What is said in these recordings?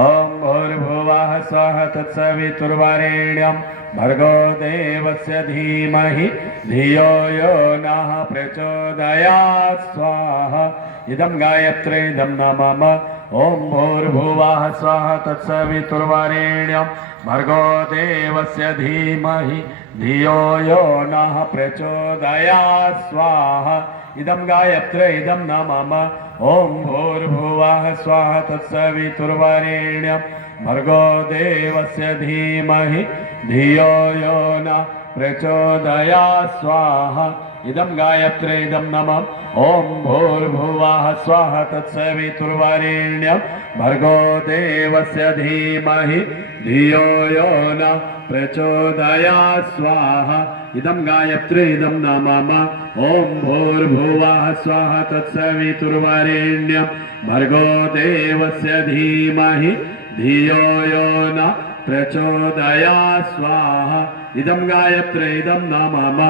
ओम भूर्भुवः स्वः तत्सवितुर्वरेण्यं भर्गो देवस्य धीमहि धियो यो नः प्रचोदयात् स्वाहा इदं गायत्री इदं न मम ओम भूर्भुवः स्वः तत्सवितुर्वरेण्यं भर्गो देवस्य धीमहि धियो यो नः प्रचोदयात् स्वाहा इदं गायत्री इदं न मम ओम भूर्भुवः स्वः तत्सवितुर्वरेण्यं भर्गो देवस्य धीमहि धियो यो नः प्रचोदयात् स्वाहा इदं गायत्री इदं नमः ओम भूर्भुवः स्वः तत्सवितुर्वरेण्यं भर्गो देवस्य धीमहि धियो यो नः प्रचोदयात् स्वाहा इदं गायत्री इदं नमः ओम भूर्भुवः स्वः तत्सवितुर्वरेण्यं भर्गो देवस्य धीमहि धियो यो नः प्रचोदयात् स्वाहा इदं गायत्री इदं नमः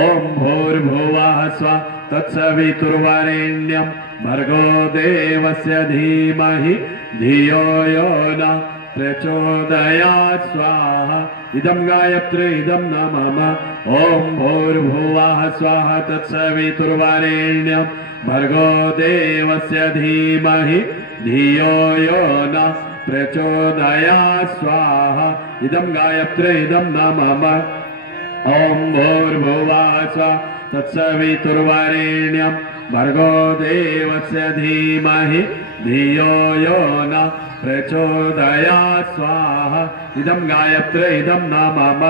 ओम भूर्भुवः स्वः तत्सवितुर्वरेण्यं भर्गो देवस्य धीमहि धियो यो नः प्रचोदयात् स्वाहा इदं गायत्री इदं नमः ओम भूर्भुवः स्वः तत्सवितुर्वरेण्यं भर्गो देवस्य धीमहि धियो यो नः प्रचोदयात् स्वाहा इदं गायत्री इदं नमः ओम भूर्भुवः स्वः तत्सवितुर्वरेण्यं भर्गो देवस्य धीमहि धियो यो नः प्रचोदयात् स्वाहा इदं गायत्री इदं नमः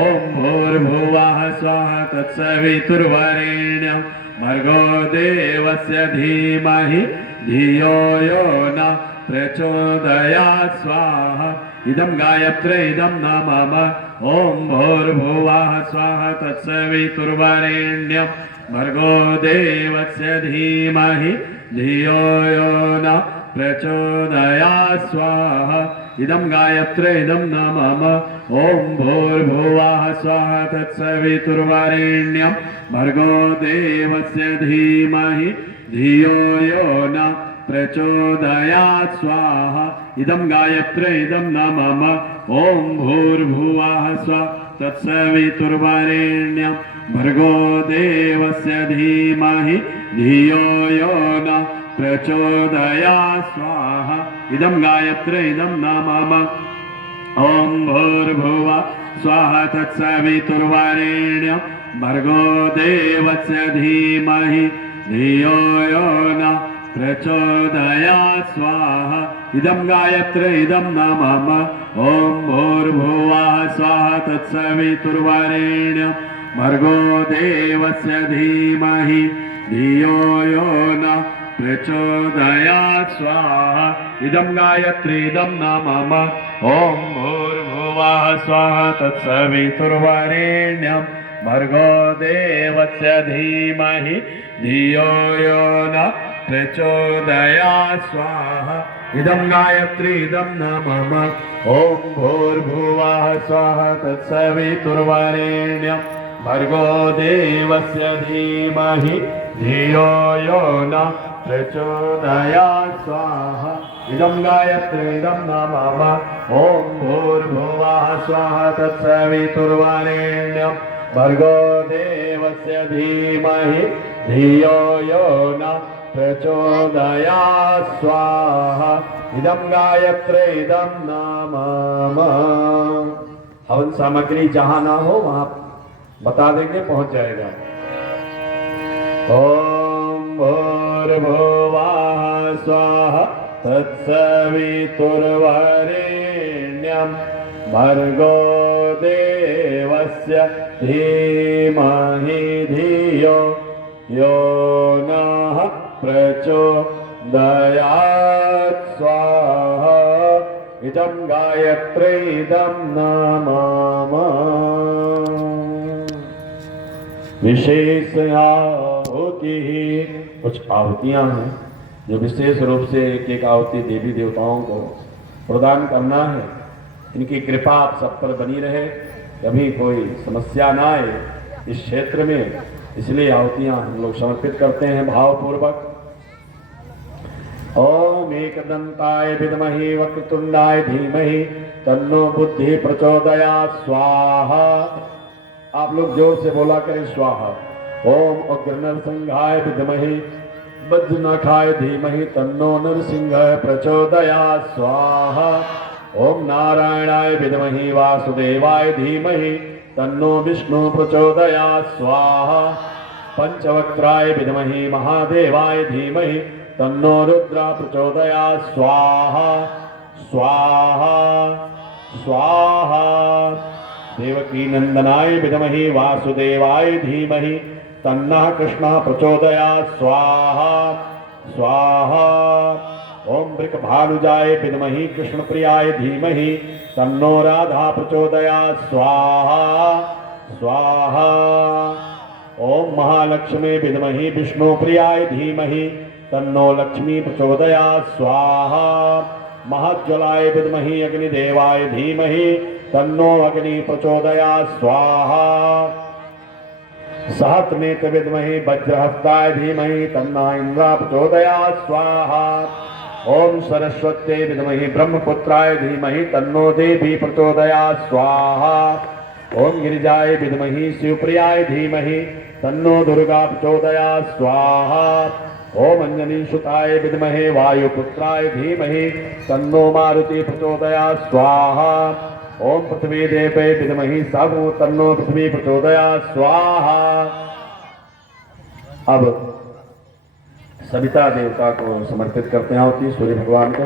ओम भूर्भुवः स्वः तत्सवितुर्वरेण्यं भर्गो देवस्य धीमहि धियो यो नः प्रचोदयात् स्वाहा इदं गायत्री इदं नमः ओम भूर्भुवः स्वः तत्सवितुर्वरेण्यं भर्गो देवस्य धीमहि धियो यो नः प्रचोदयात् स्वाहा इदं गायत्री इदं नमः ओम भूर्भुवः स्वः तत्सवितुर्वरेण्यं भर्गो देवस्य धीमहि धियो यो नः प्रचोदयात् स्वाहा इदं गायत्री इदं नमः ओम भूर्भुवः स्वः तत्सवितुर्वरेण्यं भर्गो देवस्य धीमहि धियो यो नः प्रचोदयात् स्वाहा इदं गायत्री इदं नमः ओम भूर्भुवः स्वः तत्सवितुर्वरेण्यं भर्गो देवस्य धीमहि धियो यो नः प्रचोदयात् स्वाहा इदं गायत्री इदं नमः ओम भूर्भुवः स्वः तत्सवितुर्वरेण्यं भर्गो देवस्य धीमहि धियो यो नः प्रचोदयात् स्वाहा इदं गायत्री इदं नमः ओम भूर्भुवः स्वः तत्सवितुर्वरेण्यं भर्गो देवस्य धीमहि धियो यो नः प्रचोदयात् स्वाहा इदं गायत्री इदं नमः ओम भूर्भुवः स्वः तत्सवितुर्वरेण्यं भर्गो देवस्य धीमहि धियो यो नः प्रचोदयात् स्वाहा इदं गायत्री इदं नमः ओम भूर्भुवः स्वः तत्सवितुर्वरेण्यं भर्गो देवस्य धीमहि धियो यो नः प्रचोदयात् स्वाहा इदं गायत्री इदं नमः। हवन सामग्री जहाँ ना हो वहाँ बता देंगे, पहुँच जाएगा। ओम भूर्भुवः स्वः तत्सवितुर्वरेण्यं भर्गो देवस्य धीमहि धियो यो नः प्रचोदयात् स्वाहा इदं गायत्री इदं नमः। विशेष आहुति, कुछ आहुतियां हैं जो विशेष रूप से एक एक आहुति देवी देवताओं को प्रदान करना है। इनकी कृपा आप सब पर बनी रहे, कभी कोई समस्या ना आए इस क्षेत्र में, इसलिए आहुतियां हम लोग समर्पित करते हैं भावपूर्वक। ओम एकदंताय विद्महे वक्रतुंडाय धीमहि तन्नो बुद्धि प्रचोदयात् स्वाहा। आप लोग जोर से बोला करें स्वाहा। ओम उग्र नरसिंहाय विद्महे वज्रनखाय धीमहि तन्नो नरसिंहाय प्रचोदयात् स्वाहा। ओम नारायणाय विद्महे वासुदेवाय धीमहि तन्नो विष्णु प्रचोदयात् स्वाहा। पंचवक्त्राय विद्महे महादेवाय धीमहि तन्नो रुद्र प्रचोदयात् स्वाहा स्वाहा स्वाहा। देवकी नंदनाय विद्महे वासुदेवाय धीमहि तन्नः कृष्णः प्रचोदयात् स्वाहा स्वाहा। ओम वृषभानुजाय विद्महे कृष्णप्रियाय धीमहि तन्नो राधा प्रचोदयात् स्वाहा स्वाहा। ओम महालक्ष्मी विद्महे विष्णुप्रियाय धीमहि तन्नो लक्ष्मी प्रचोदयात् स्वाहा। महाज्वलाय विद्महे अग्निदेवाय धीमहि तन्नो अग्नि प्रचोदयात् स्वाहा। सहस्रनेत्र विद्महे वज्रहस्ताय धीमहि तन्नो इंद्र प्रचोदयात् स्वाहा। ओम सरस्वत्यै विद्महे ब्रह्मपुत्राय धीमहि तन्नो देवी प्रचोदयात् स्वाहा। ओम गिरिजाय विद्महे शिवप्रियाय धीमहि तन्नो दुर्गा प्रचोदयात् स्वाहा। ओम अंजनी सुताय विद्महे वायुपुत्राय धीमहि तन्नो मारुति प्रचोदयात् स्वाहा। ओम पृथ्वी देवे विद्महे साधु तन्नो पृथ्वी प्रचोदयात् स्वाहा। अब सविता देवता को समर्पित करते हैं आहुति सूर्य भगवान को।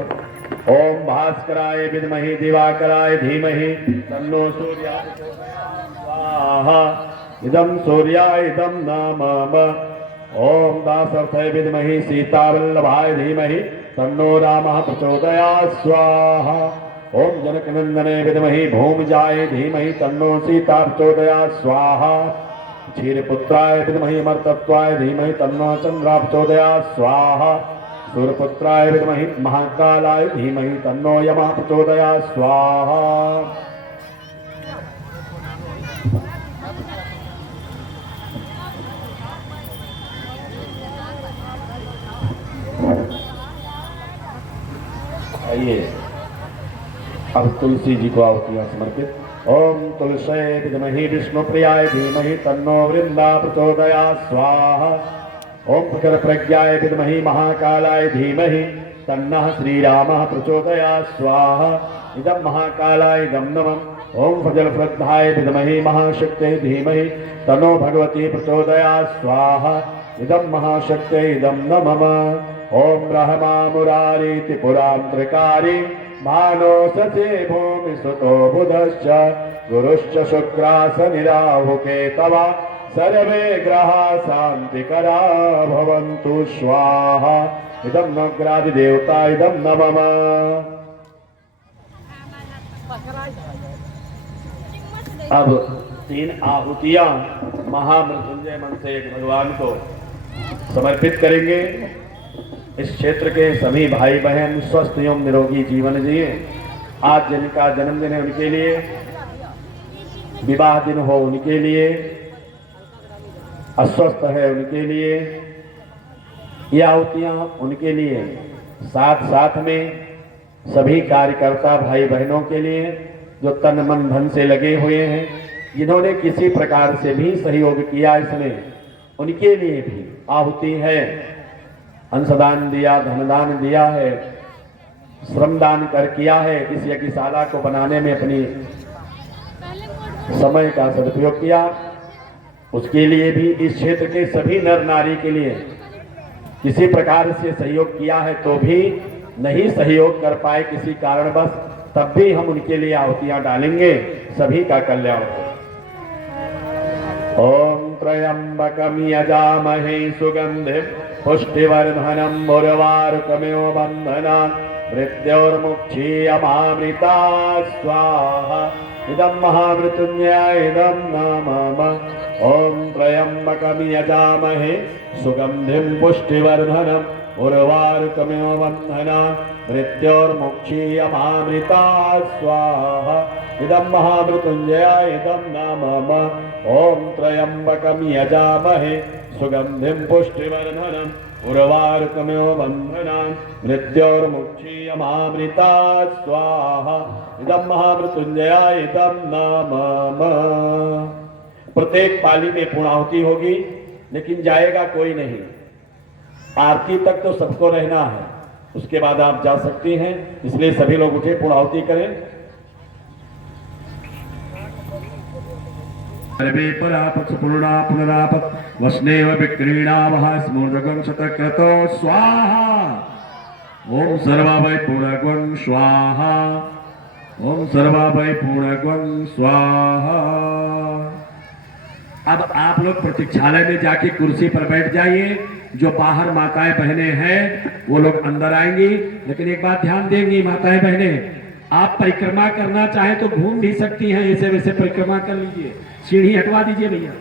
ओम भास्कराय विद्महे दिवाकराय धीमहि तन्नो सूर्याय स्वाहा। इदं सूर्याय इदं नमः। ओम दासर्थाय विद्महे सीतावल्लभाय धीमहि तन्नो रामः प्रचोदयात् स्वाहा। ओम जनकनंदने विद्महे भूमिजाय धीमहि तन्नो सीता प्रचोदयात् स्वाहा। क्षीरपुत्राय विद्महे मर्तत्वाय धीमहि तन्नो चंद्र प्रचोदयात् स्वाहा। सूर्यपुत्राय विद्महे महाकालाय धीमहि तन्नो यमः प्रचोदयात् स्वाहा। आइए अब तुलसी जी को आहुतियां समर्पित। ओम तुलसी विद्महे विष्णुप्रियाय धीमहि तन्नो वृंदा प्रचोदयात् स्वाहा। ओम प्रखर प्रज्ञाय विद्महे महाकालाय धीमहि तन्नः श्रीरामः प्रचोदयात् स्वाहा। इदं महाकालाय इदं नमः। ओम फजलप्रद्धाय विद्महे महाशक्त्यै धीमहि तन्नो भगवती प्रचोदयात् स्वाहा। इदं महाशक्त्यै इदं नमः। ओम ब्रह्मा मुरारीति पुरांतरकारी मानो सचे भूमि सुतो बुधश्च गुरुश्च शुक्रास निराहुके तवा सर्वे ग्रहा शांतिकरा भवन्तु स्वाहा। इदं नग्रादि देवता इदं नमः। अब 3 आहुतियां महामृत्युंजय मंत्र से भगवान को समर्पित करेंगे। इस क्षेत्र के सभी भाई बहन स्वस्थ एवं निरोगी जीवन जिए। आज जिनका जन्मदिन है उनके लिए, विवाह दिन हो उनके लिए, अस्वस्थ है उनके लिए, ये आहुतियां उनके लिए, साथ साथ में सभी कार्यकर्ता भाई बहनों के लिए जो तन मन धन से लगे हुए हैं, जिन्होंने किसी प्रकार से भी सहयोग किया इसमें, उनके लिए भी आहुति है। अंशदान दिया, धनदान दिया है, श्रमदान कर किया है, इस यज्ञशाला को बनाने में अपनी समय का सदुपयोग किया, उसके लिए भी इस क्षेत्र के सभी नर नारी के लिए किसी प्रकार से सहयोग किया है तो भी नहीं सहयोग कर पाए किसी कारणवश, तब भी हम उनके लिए आहुतियां डालेंगे, सभी का कल्याण हो। ओम त्र्यंबकं यजामहे सुगंधिं पुष्टिवर्धनम् उर्वारुकमिव बन्धनान् मृत्योर्मुक्षीयमामृतात् स्वाहा। इदं महामृत्युंजयाय इदं नमः। ओम त्र्यंबकं यजामहे सुगंधिं पुष्टिवर्धनम् उर्वारुकमिव बन्धनान् मृत्योर्मुक्षीयमामृतात् स्वाहा। इदं महामृत्युंजयाय इदं नमः। ओम त्र्यंबकं यजामहे सुगंधिं पुष्टिवर्धनम् उर्वारुकमेव बन्धनान् मृत्योर्मुक्षीयमामृता स्वाहा इदं महामृत्युंजयाय इदं नमः। प्रत्येक पाली में पूर्णाहुति होगी, लेकिन जाएगा कोई नहीं। आरती तक तो सबको रहना है, उसके बाद आप जा सकती हैं। इसलिए सभी लोग उठे, पूर्णाहुति करें। सर्वे परापत पूर्णा पुनरापत वस्नेव विक्रीणावः स्मूर्धगं शतक्रतो स्वाहा। ओम सर्वाभय पूर्णगं स्वाहा। ओम सर्वाभय पूर्णगं स्वाहा। अब आप लोग प्रतीक्षालय में जाके कुर्सी पर बैठ जाइए। जो बाहर माताएं बहनें हैं वो लोग अंदर आएंगी, लेकिन एक बात ध्यान देंगी माताएं बहनें, आप परिक्रमा करना चाहे तो घूम भी सकती हैं, ऐसे वैसे परिक्रमा कर लीजिए। सीढ़ी हटवा दीजिए भैया।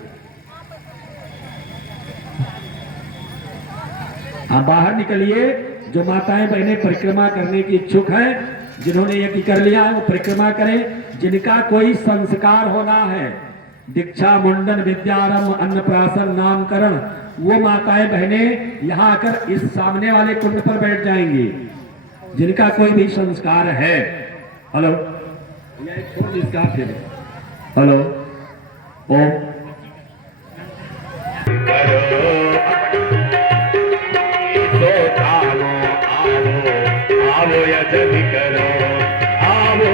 आप बाहर निकलिए। जो माताएं बहनें परिक्रमा करने की इच्छुक हैं, जिन्होंने यज्ञ कर लिया है वो परिक्रमा करें। जिनका कोई संस्कार होना है, दीक्षा, मुंडन, विद्यारंभ, अन्नप्राशन, नामकरण, वो माताएं बहनें यहाँ आकर इस सामने वाले कुंड पर बैठ जाएंगी, जिनका कोई भी संस्कार है। हेलो, हेलो, ओम आवो यजन करो, आवो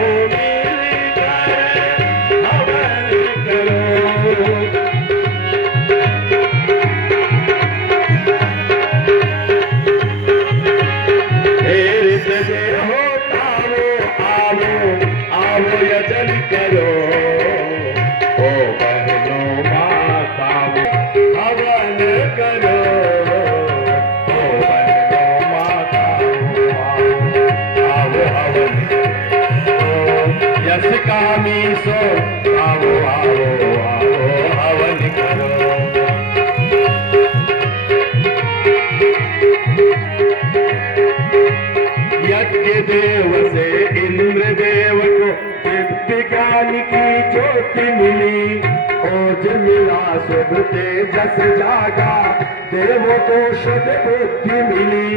देव से इंद्र देव को दिव्य ज्ञान की ज्योति मिली, ओज मिला शुभ तेजस जागा, देवों को शुद्ध बुद्धि मिली।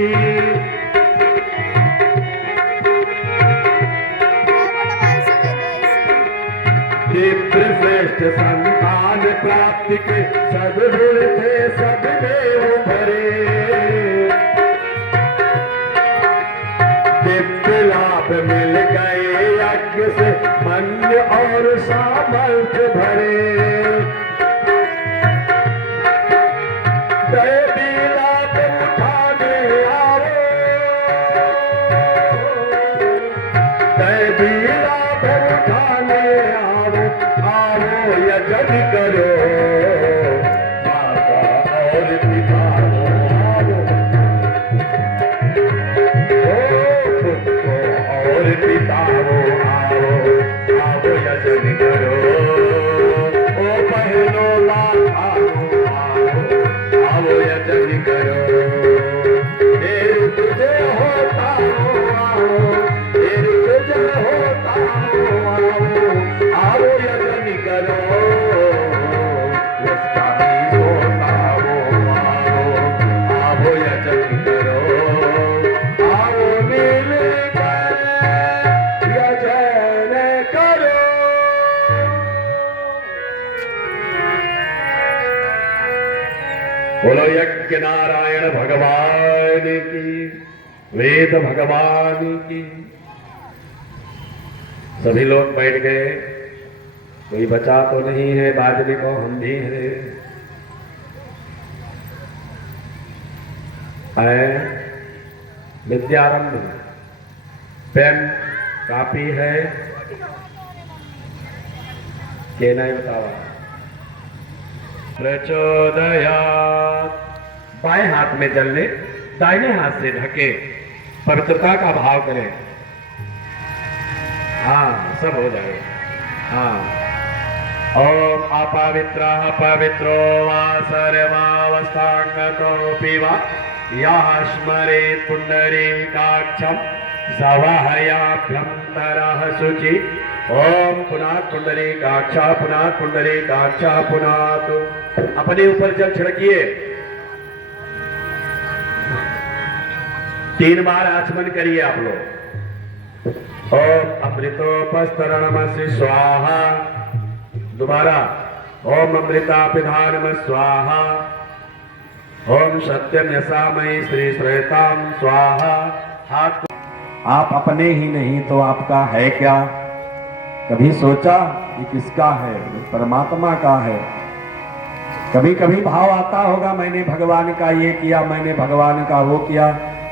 दिव्य श्रेष्ठ संतान प्राप्ति के सद्गुण थे सब देव भरे, लाभ मिल गए यज्ञ से मन और सामर्थ्य भरे। दैवी लाभ उठाने आओ, दैवी लाभ उठाने आओ, आओ यजन करो माता और पिता पिताओ, आओ आओ यजन करो। ओ बहनों आओ आओ यजन करो। देर तुझे होता हो आओ, देर तुझे होता हो आओ यजन करो। उसका भी होता हो आओ आओ यजन करो। आओ मिल बोलो यज्ञ नारायण भगवान की, वेद भगवान की। सभी लोग बैठ गए, कोई बचा तो नहीं है, बाजने को हम भी हैं। विद्यारंभ पेन कापी है के नहीं बतावा। प्रचोदयात्, बाएं हाथ में जल ले, दाहिने हाथ से ढके, पवित्रता का भाव करें। हाँ, सब हो जाए। हाँ, ओम अपवित्रः पवित्रो वा सर्वावस्थांगतोऽपि वा यः स्मरेत् पुण्डरीकाक्षं सवहयाभ्यन्तरः शुचि। ओम पुनात् पुण्डरीकाक्षा, पुनात् पुण्डरीकाक्षा, पुनात्। अपने ऊपर जल छिड़किए, 3 बार आचमन करिए आप लोग। ओम अमृतोपस्तरणमसि स्वाहा। दोबारा ओम अमृतापिधानम स्वाहा। ओम सत्यम यसामयी श्री श्रेताम स्वाहा। हाथ आप अपने ही नहीं तो आपका है क्या? कभी सोचा कि किसका है? परमात्मा का है। कभी कभी भाव आता होगा, मैंने भगवान का ये किया, मैंने भगवान का वो किया,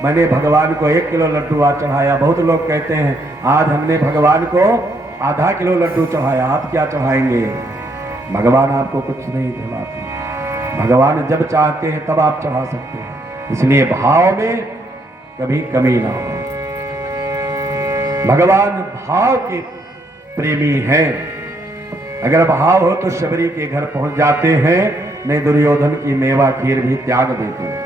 मैंने भगवान को 1 किलो लड्डू आज चढ़ाया। बहुत लोग कहते हैं आज हमने भगवान को आधा किलो लड्डू चढ़ाया। आप क्या चढ़ाएंगे? भगवान आपको कुछ नहीं चढ़ाते। भगवान जब चाहते हैं तब आप चढ़ा सकते हैं। इसलिए भाव में कभी कमी ना हो। भगवान भाव के प्रेमी हैं। अगर भाव हो तो शबरी के घर पहुंच जाते हैं, नहीं दुर्योधन की मेवा खीर भी त्याग देते हैं।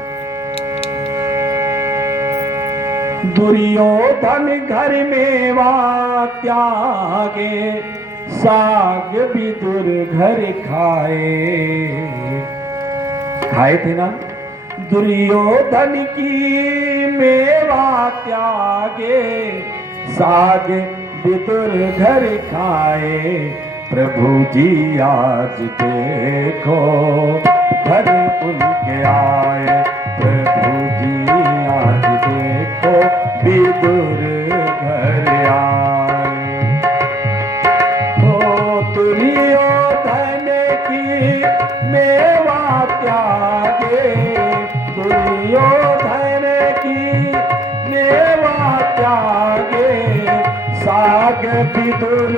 दुर्योधन घर मेवा त्यागे, साग विदुर घर खाए थे ना। दुर्योधन की मेवा त्यागे, साग विदुर घर खाए। प्रभु जी आज देखो घर उनके आए। प्रभु जी आज देखो विदुर घर आए। ओ दुर्योधन की मेवा त्यागे, दुर्योधन की मेवा त्यागे, साग विदुर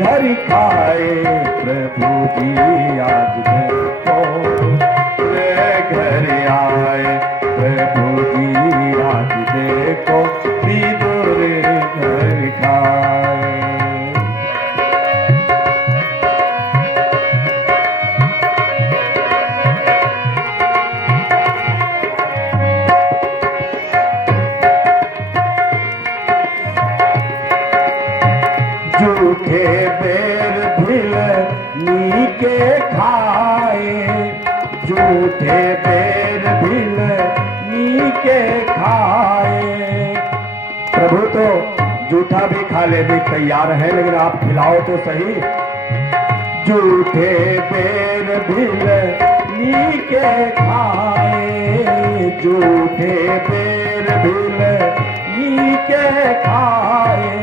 घर खाए। प्रभु जी आज देखो घर आए। प्रभु जी आज देखो विदुर घर खाए। झूठे बेर भिल नीके खाए, झूठे बेर भिल नीके खाए। प्रभु तो झूठा भी खा लेने तैयार है, लेकिन आप खिलाओ तो सही। झूठे बेर भिल नीके खाए, झूठे बेर भिल नीके खाए।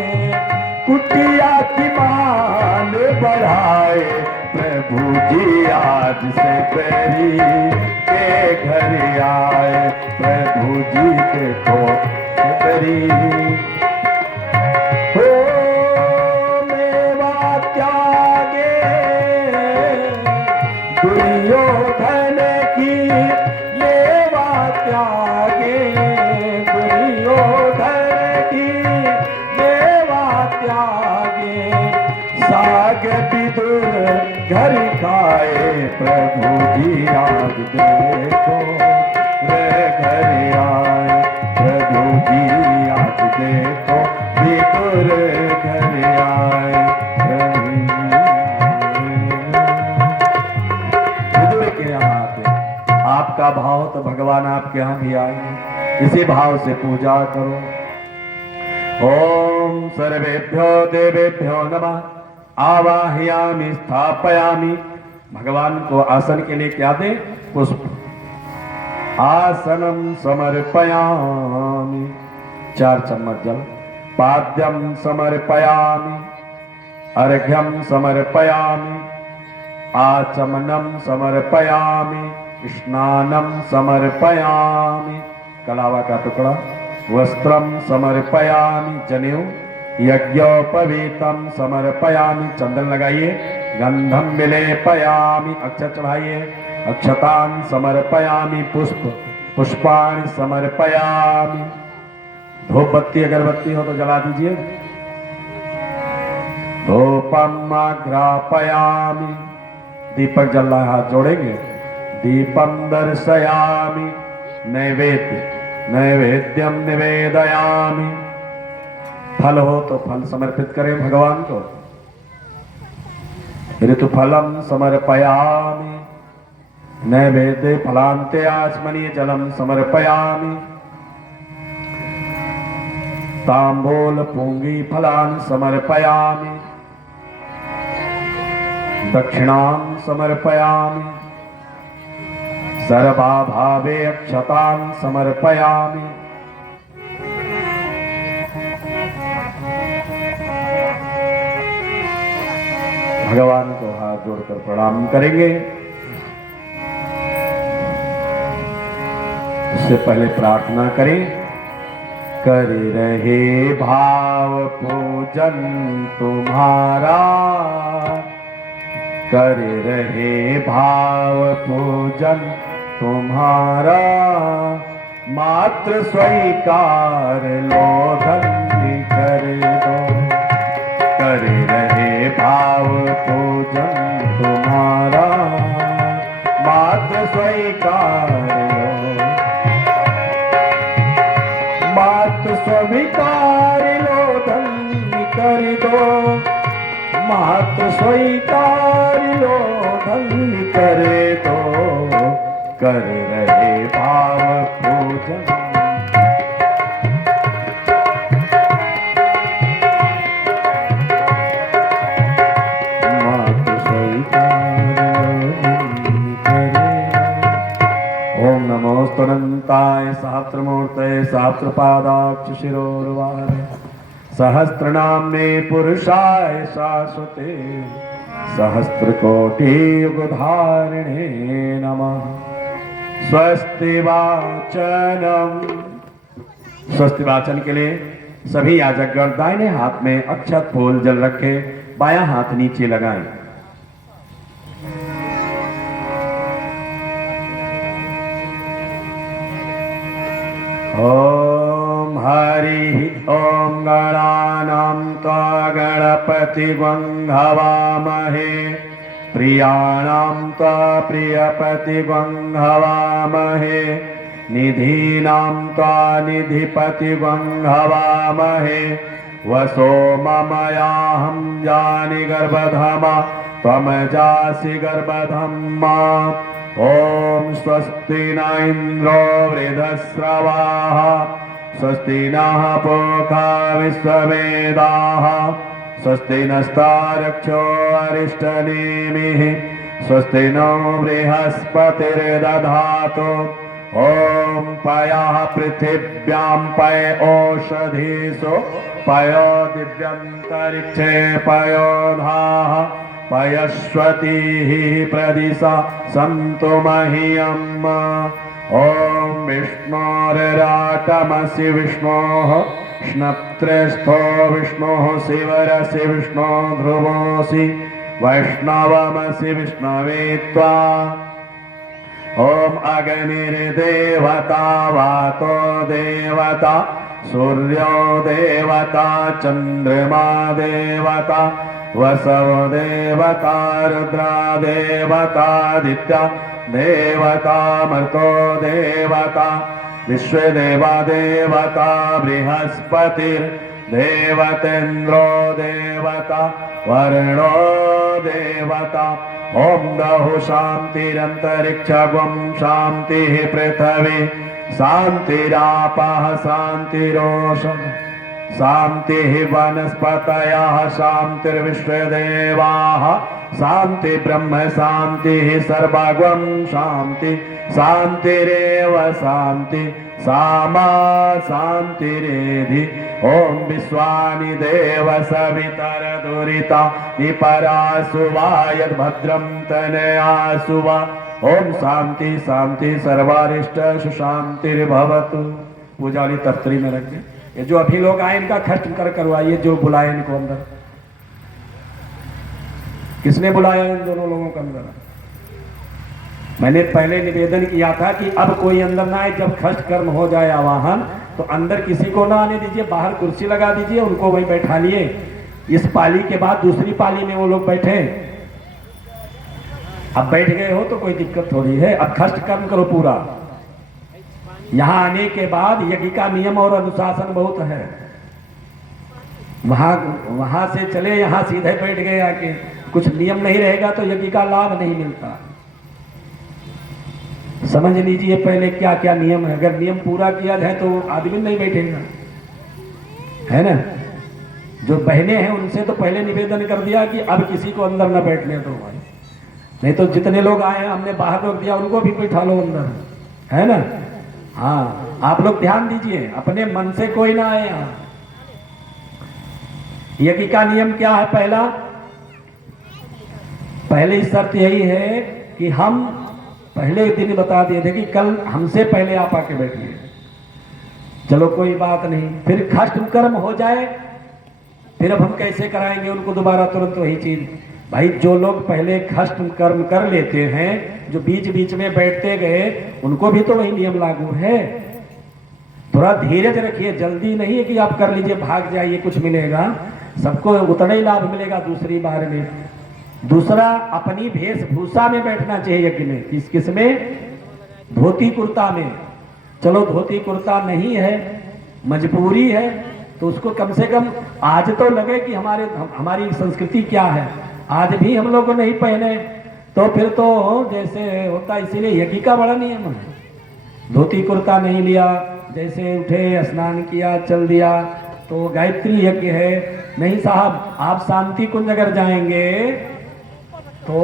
कुटिया की मान बढ़ाए। प्रभु जी आज से बैरी के घर आए। प्रभु जी देखो बैरी हो मेवा त्यागे। दुर्योधन की मेवा त्यागे, दुर्योधन की त्यागे, साग विदुर घर खाए। प्रभु जी आज देखो घर आए। प्रभु जी आज देखो विदुर घर आए। विदुर के यहाँ आते, आपका भाव तो भगवान आपके यहाँ भी आएंगे। इसी भाव से पूजा करो। ओम सर्वेभ्यो देवेभ्यो नमः। आवाहयामि स्थापयामि। भगवान को आसन के लिए क्या दे? पुष्प। आसनम समर्पयामि, 4 चम्मच जल। पाद्यम समर्पयामि, अर्घ्यम समर्पयामि, आचमनम समर्पयामि, स्नानम समर्पयामि, कलावा का टुकड़ा, वस्त्रम समर्पयामि, जनेऊ, यज्ञोपवीतम समर्पयामि, चंदन लगाइए, गंधम विलेपयामि, अक्षत चढ़ाइए, अक्षतान समर्पयामि, पुष्प पुष्पाणि समर्पयामि। धूप बत्ती अगरबत्ती हो तो जला दीजिए। धूपम आघ्रापयामि, दीपक जल रहा है, हाथ जोड़ेंगे। दीपम दर्शयामि, नैवेद्य नैवेद्यम निवेदयामि। फल हो तो फल समर्पित करें भगवान को। ऋतुफलम समर्पयामि, नैवेद्य फलांते आचमनीय जलम समर्पयामि। तांबूल पूंगी फलान् समर्पयामि, दक्षिणां समर्पयामि, सर्वाभावे अक्षतां समर्पयामि। भगवान को हाथ जोड़कर प्रणाम करेंगे। उससे पहले प्रार्थना करें, कर रहे भाव पूजन तुम्हारा, कर रहे भाव पूजन तुम्हारा, मात्र स्वीकार लो धन्य कर दो। कर रहे भाव पूजन तुम्हारा, मात्र स्वीकार लो, मात्र स्वीकार लो धन्य कर दो, मात्र स्वीकार लो धन्य कर दो। कर रहे भाव पूजन, मात्र स्वीकार लो धन्य कर। ओम नमोस्तु अनंताय सहस्रमूर्तये सहस्रपादाक्ष शिरोर्वार, सहस्रनाम्ने पुरुषाय शाश्वते, सहस्रकोटि युगधारिणे नमः। स्वस्ति वाचनम। स्वस्ति वाचन के लिए सभी याजकगण दाहिने हाथ में अक्षत फूल जल रखे, बायां हाथ नीचे लगाएं। ओम हरि ओम गणानां त्वा गणपतिं हवामहे, प्रियाणां त्वा प्रियपतिं हवामहे, निधीनां त्वा निधिपतिं हवामहे। वसो ममयाहं जानि गर्भधमा, त्वं जासि गर्भधम्मा। ओम स्वस्ति न इंद्रो वृधस्रवाः, स्वस्ति नः पूषा विश्ववेदाः, स्वस्ति नस्तार्क्ष्यो अरिष्टनेमिः, स्वस्ति नो बृहस्पतिर्दधातु। ओम पयः पृथिव्यां पय ओषधीषु, पयो दिव्यन्तरिक्षे पयोधाः, पयस्वतीः प्रदिशा सन्तु मह्यम्। ओम विष्णोर्राटमसि विष्णोः, स्नप्त्रस्थो विष्णोः, शिवरसि विष्णो ध्रुवोऽसि, वैष्णवमसि विष्णवे त्वा। ओम अग्निर्देवता वातो देवता, सूर्यो देवता, चंद्रमा देवता, वसव देवता, रुद्रा देवतादित्य देवता, मर्तो देवता, विश्वदेवा देवता, बृहस्पतिर्देवतेन्द्रो देवता, वरुणो देवता। ओम दहु शांतिरंतरिक्षगं शांतिः पृथ्वी, शांतिरापः शांतिरोषध, शांतिः वनस्पतयः शांतिर्विश्वदेवाः, शांति ब्रह्म शांतिः सर्वगं शांति, शांतिरेव शांति, सामा शांतिरेधि। ओम विश्वानि देव सवितर दुरिता, निपरासुवा यद्भद्रं तनयासुवा। ओम शांति शांति सर्वारिष्ट सुशांतिर्भवतु। पूजारी तख्तरी में रख दे। ये जो अभी लोग आए इनका खत्म करवाइए, जो बुलाए इनको अंदर। किसने बुलाया इन दोनों लोगों को अंदर? मैंने पहले निवेदन किया था कि अब कोई अंदर ना आए, जब खष्ट कर्म हो जाए आवाहन तो अंदर किसी को ना आने दीजिए, बाहर कुर्सी लगा दीजिए, उनको वहीं बैठा लिए। इस पाली के बाद दूसरी पाली में वो लोग बैठे। अब बैठ गए हो तो कोई दिक्कत थोड़ी है। अब खष्ट कर्म करो पूरा। यहाँ आने के बाद यज्ञ का नियम और अनुशासन बहुत है। वहां से चले यहाँ सीधे बैठ गए आके, कुछ नियम नहीं रहेगा तो यज्ञ का लाभ नहीं मिलता। समझ लीजिए पहले क्या क्या नियम है। अगर नियम पूरा किया जाए तो आदमी नहीं बैठेगा। है ना। जो बहनें हैं उनसे तो पहले निवेदन कर दिया कि अब किसी को अंदर न बैठने दो भाई, नहीं तो जितने लोग आए हैं हमने बाहर रोक दिया, उनको भी बैठा लो अंदर, है ना। हाँ, आप लोग ध्यान दीजिए, अपने मन से कोई ना आए यहाँ। यज्ञ का नियम क्या है? पहली शर्त यही है कि हम पहले दिन बता दिए थे कि कल हमसे पहले आप आके बैठिए, चलो कोई बात नहीं। फिर खष्ट कर्म हो जाए, फिर अब हम कैसे कराएंगे उनको दोबारा तुरंत वही चीज। भाई जो लोग पहले खष्ट कर्म कर लेते हैं, जो बीच बीच में बैठते गए, उनको भी तो वही नियम लागू है। थोड़ा धीरज रखिए, जल्दी नहीं है कि आप कर लीजिए भाग जाइए कुछ मिलेगा, सबको उतना ही लाभ मिलेगा दूसरी बार में। दूसरा, अपनी वेशभूषा में बैठना चाहिए यज्ञ में। किस किस में? धोती कुर्ता में। चलो धोती कुर्ता नहीं है, मजबूरी है, तो उसको कम से कम आज तो लगे कि हमारी संस्कृति क्या है। आज भी हम लोग नहीं पहने तो फिर तो जैसे होता, इसीलिए यज्ञ का बड़ा नियम है। धोती कुर्ता नहीं लिया, जैसे उठे स्नान किया चल दिया तो गायत्री यज्ञ है। नहीं साहब, आप शांति कुंज अगर जाएंगे तो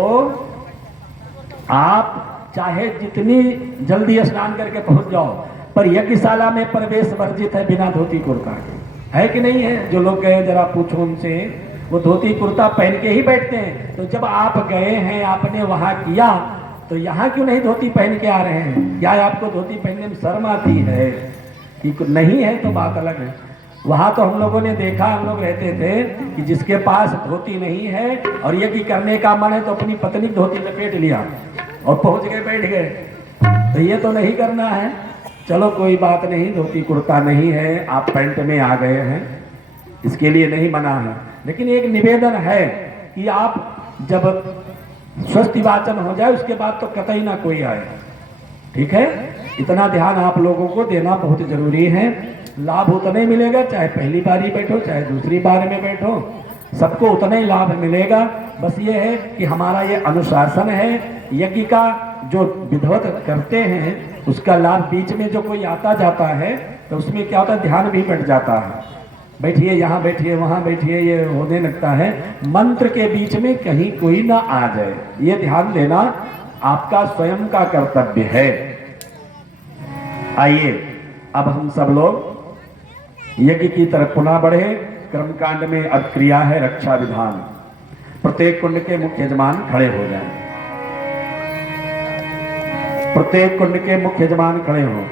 आप चाहे जितनी जल्दी स्नान करके पहुंच जाओ, पर यज्ञशाला में प्रवेश वर्जित है बिना धोती कुर्ता के, है कि नहीं है? जो लोग गए जरा पूछो उनसे, वो धोती कुर्ता पहन के ही बैठते हैं। तो जब आप गए हैं, आपने वहां किया, तो यहाँ क्यों नहीं धोती पहन के आ रहे हैं? क्या आपको धोती पहनने में शर्म आती है? कि नहीं है तो बात अलग है। वहां तो हम लोगों ने देखा, हम लोग रहते थे कि जिसके पास धोती नहीं है और यज्ञ करने का मन है तो अपनी पत्नी धोती लपेट लिया और पहुंच गए, बैठ गए। तो ये तो नहीं करना है। चलो कोई बात नहीं, धोती कुर्ता नहीं है, आप पैंट में आ गए हैं, इसके लिए नहीं मना है। लेकिन एक निवेदन है कि आप जब स्वस्ति वाचन हो जाए उसके बाद तो कतई ना कोई आए, ठीक है? इतना ध्यान आप लोगों को देना बहुत जरूरी है। लाभ उतना ही मिलेगा, चाहे पहली बार ही बैठो चाहे दूसरी बार में बैठो, सबको उतना ही लाभ मिलेगा। बस ये है कि हमारा ये अनुशासन है। यज्ञ का जो विधिवत करते हैं उसका लाभ बीच में जो कोई आता जाता है तो उसमें क्या होता है, ध्यान भी बढ़ जाता है। बैठिए यहाँ, बैठिए वहाँ बैठिए, ये होने लगता है। मंत्र के बीच में कहीं कोई ना आ जाए, ये ध्यान देना आपका स्वयं का कर्तव्य है। आइए अब हम सब लोग यज्ञ की तरफ पुनः बढ़े। कर्मकांड में अब क्रिया है रक्षा विधान। प्रत्येक कुंड के मुख्य यजमान खड़े हो जाएं। प्रत्येक कुंड के मुख्य यजमान खड़े हो।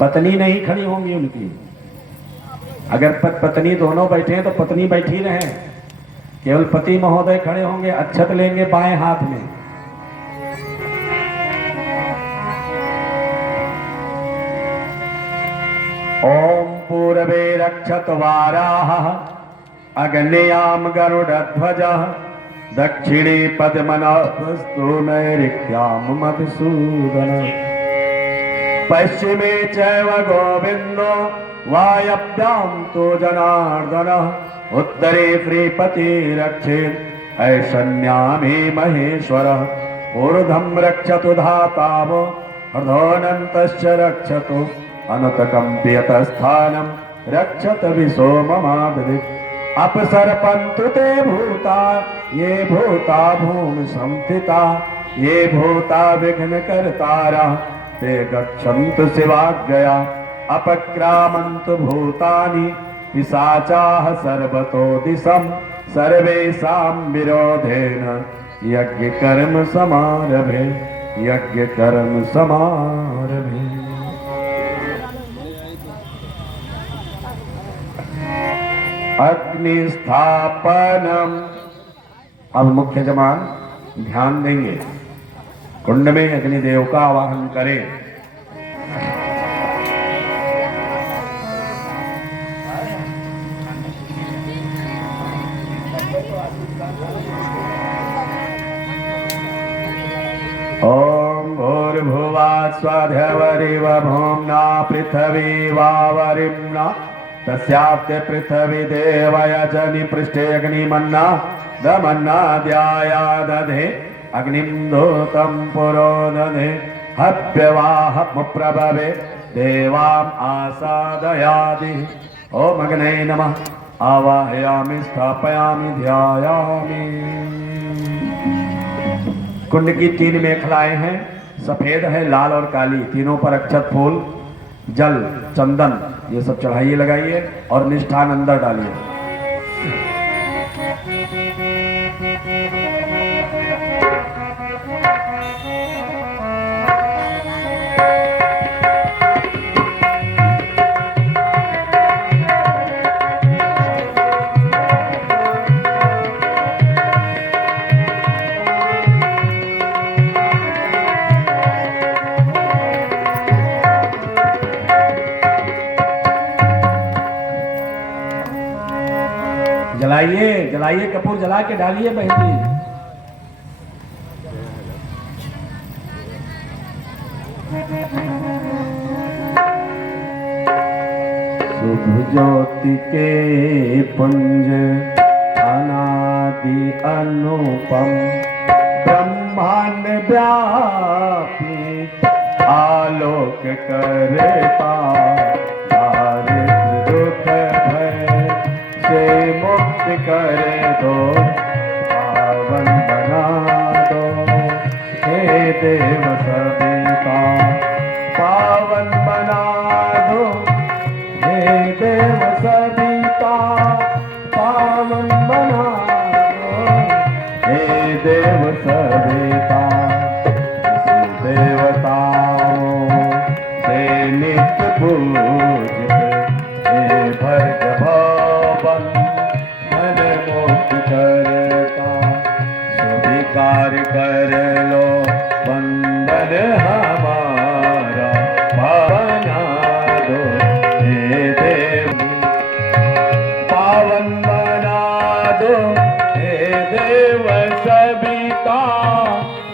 पत्नी नहीं खड़ी होंगी उनकी। अगर पत्नी दोनों बैठे हैं तो पत्नी बैठी रहे, केवल पति महोदय खड़े होंगे, अक्षत लेंगे बाएं हाथ में। ओम पूर्वे रक्षत वाराः अग्न्याम गरुडध्वजः दक्षिणे पद्मनाभस्तु नैऋत्यां मधुसूदनः पश्चिमे चैव गोविन्दो वायव्यां तु जनार्दनः उत्तरे श्रीपतिरक्षेत् ऐशन्यामे महेश्वरः ऊर्ध्वं रक्षतु धातावो अर्धोऽनन्तश्च रक्षतु अनतकम्प्यतस्थानं रक्षत विसोममाददिक् अपसर्पन्तु ते भूता ये भूता भूमि संस्थिता ये भूता विघ्नकर्तारः ते गच्छन्तु शिवाज्ञया अपक्रामन्तु भूतानि पिशाचाः सर्वतो दिशं सर्वेषां विरोधेन यज्ञकर्म समारभे यज्ञकर्म समारभे। अग्निस्थापनम। अब मुख्य यजमान ध्यान देंगे, कुंड में अग्निदेव का आवाहन करें। ओम भूर्भुवः स्वधवरिव भूम्ना पृथ्वी वावरिम्ना तस्याप्ते पृथ्वी देवयजनि पृष्ठे अग्निमन्ना दमन्ना ध्याया दधे अग्निं दूतं पुरो दधे हव्यवाह मुप्रभवे देवाम आसादयादि। ओम अग्ने नमः। आवाहयामि स्थापयामि ध्यायामि। कुंड की 3 मेखलाएं हैं, सफेद है, लाल और काली। तीनों पर अक्षत फूल, जल, चंदन ये सब चढ़ाइए, लगाइए और निष्ठान अंदर डालिए। जलाइए, जलाइए, कपूर जला के डालिए बहन जी। शुभ ज्योति के पुंज अनादि अनुपम ब्रह्मांड व्यापी आलोक करता दारिद्र दुख भय से मुक्त कर दो, पावन बना दो हे देव सविता। पावन बना दो हे देव सविता। पावन बना दो हे देव सविता। देवताओं से नित्य पूजित हे भज भवन मन मुक्त करता। स्वीकार कर लो बंधन हमारा, बना दो हे देव। पावन बना दो हे देव सविता।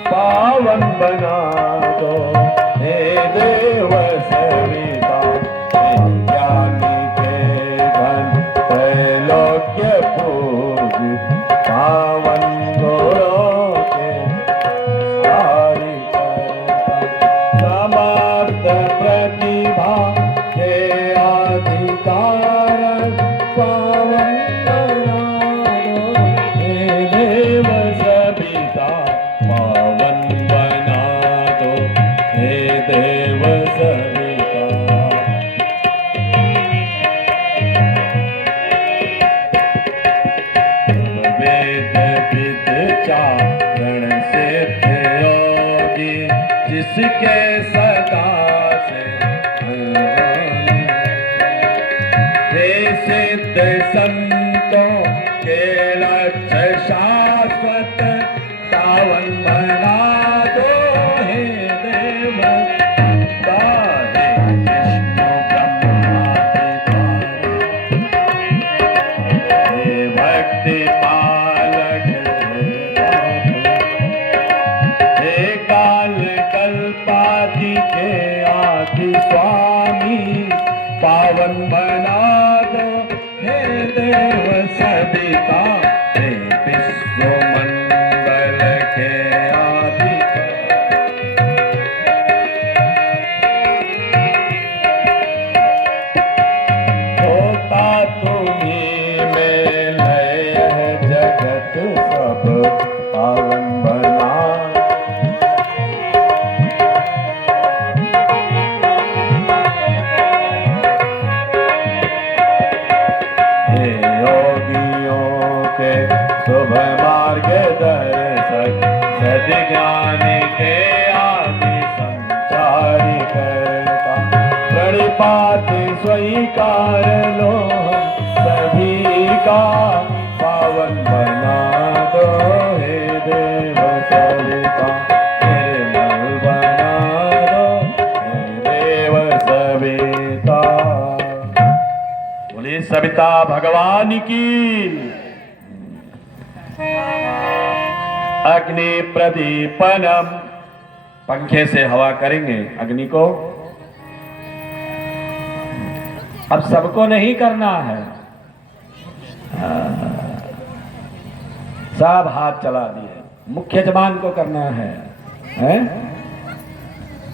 पावन बना दो हे देव सविता। ज्ञानी के धन त्रैलोक्य पूज, पावन गुणों के सारी करता। समर्थ प्रतिभा के अधिकार, पावन बना दो हे देव सविता। पावन बना दो हे देव सविता। वेद विद चारण सिद्ध योगी, जिसके सदा से हे सिद्ध संतों के लक्ष्य शाश्वत। पावन बना दो हे देव सविता। हे विष्णु ब्रह्मादि हे भक्ति पालक हे काल कल्पादि के आदि स्वामी। पावन बना दो हे देव सविता। हे विश्व मंडल के अधिकार, होता तुम्हीं में लय है जगत सब। पावन बना हे योगियों के शुभ मार्ग दर्शक, सद्ज्ञानी के आदि संचारी करता। प्रणिपात स्वीकार लो सभी का। पावन बना दो हे देव सविता। निर्मल बना दो हे देव सविता। बोलिए सविता भगवान की। अग्नि प्रदीपनम, पंखे से हवा करेंगे अग्नि को। अब सबको नहीं करना है, सब हाथ चला दिए। मुख्य जबान को करना है, हैं?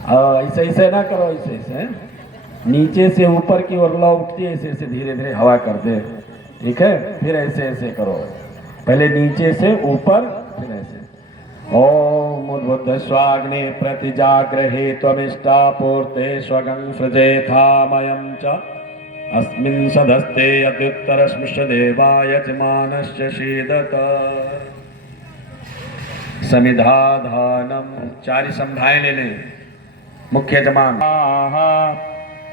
ऐसे ऐसे ना करो, ऐसे ऐसे नीचे से ऊपर की ओर लो, उठती है ऐसे ऐसे धीरे धीरे हवा कर दे, ठीक है। फिर ऐसे ऐसे करो, पहले नीचे से ऊपर, फिर ऐसे। ओम उद्बुद्ध स्वाग्ने प्रतिजाग्रहे त्वमिष्टा पूर्ते स्वगं सृजेथामयं च अस्मिन् सदस्ते अद्युत्तरस्मिश्च देवाय च मानश्च शीदत समिधाधानम। चारि संध्याएं ले लें। मुख्य जमान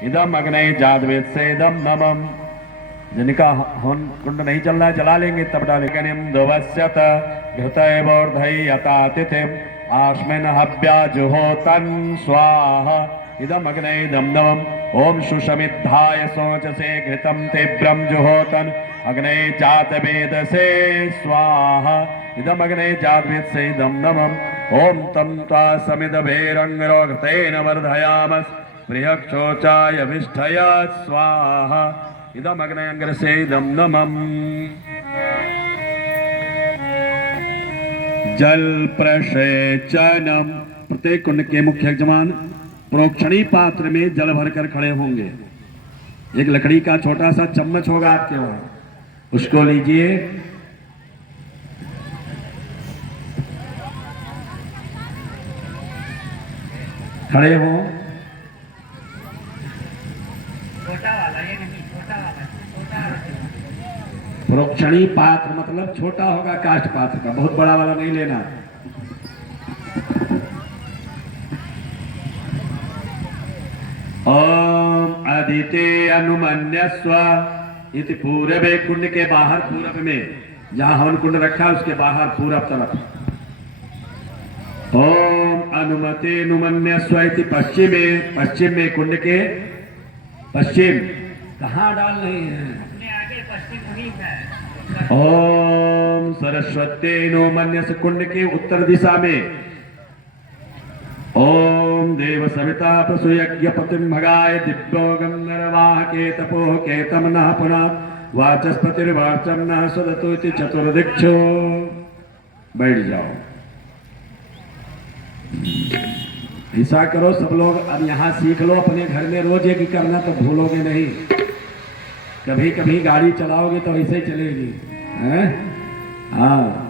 इदम अग्नय जादवेद से इदम नमम। जिनका होन कुंड नहीं चल रहा है चला लेंगे, तब डालेंगे। दुवस्यत घृतैवोर्धयतातिथिम आस्मिन् हव्याजुहोतन स्वाहा इदम अग्नय इदम नमम। ओम सुषमिद्धाय सोचसे घृतम तीव्रम जुहोतन अग्नय जातवेदसे स्वाहा इदम अग्नय जातवेदसे इदम नमम। ओम तम त्वा समिदभेरंगरो घृतेन वर्धयामस् प्रियक्षोचाय विष्ठय स्वाहा इदम अग्नय अंग्रसे इदम नमम। जल प्रसेचनम। प्रत्येक कुंड के मुख्य यजमान प्रोक्षणी पात्र में जल भरकर खड़े होंगे। एक लकड़ी का छोटा सा चम्मच होगा आपके वहां, उसको लीजिए, खड़े हो। प्रोक्षणी पात्र मतलब छोटा होगा काष्ठ पात्र का, बहुत बड़ा वाला नहीं लेना। ओम अदिते अनुमन्यस्व इति पूरबे। कुंड के बाहर पूरब में, जहां हवन कुंड रखा है उसके बाहर पूरब तरफ। ओम अनुमते नुमन्यस्व इति पश्चिमे। पश्चिम में, कुंड के पश्चिम। कहाँ डाल रही है? ओम सरस्वती नो मन्यस। कुंड के उत्तर दिशा में। ओम देव सविता प्रसूयज्ञ पतिम भगाय दिव्यो गंधर्वाहके तपोह केतम नः पुनः वाचस्पतिर्वाचम नः सदतो इति चतुर्दिक्षो। बैठ जाओ, ऐसा करो सब लोग। अब यहाँ सीख लो, अपने घर में रोज एक करना तो भूलोगे नहीं। कभी कभी गाड़ी चलाओगे तो ऐसे ही चलेगी, हैं? हाँ।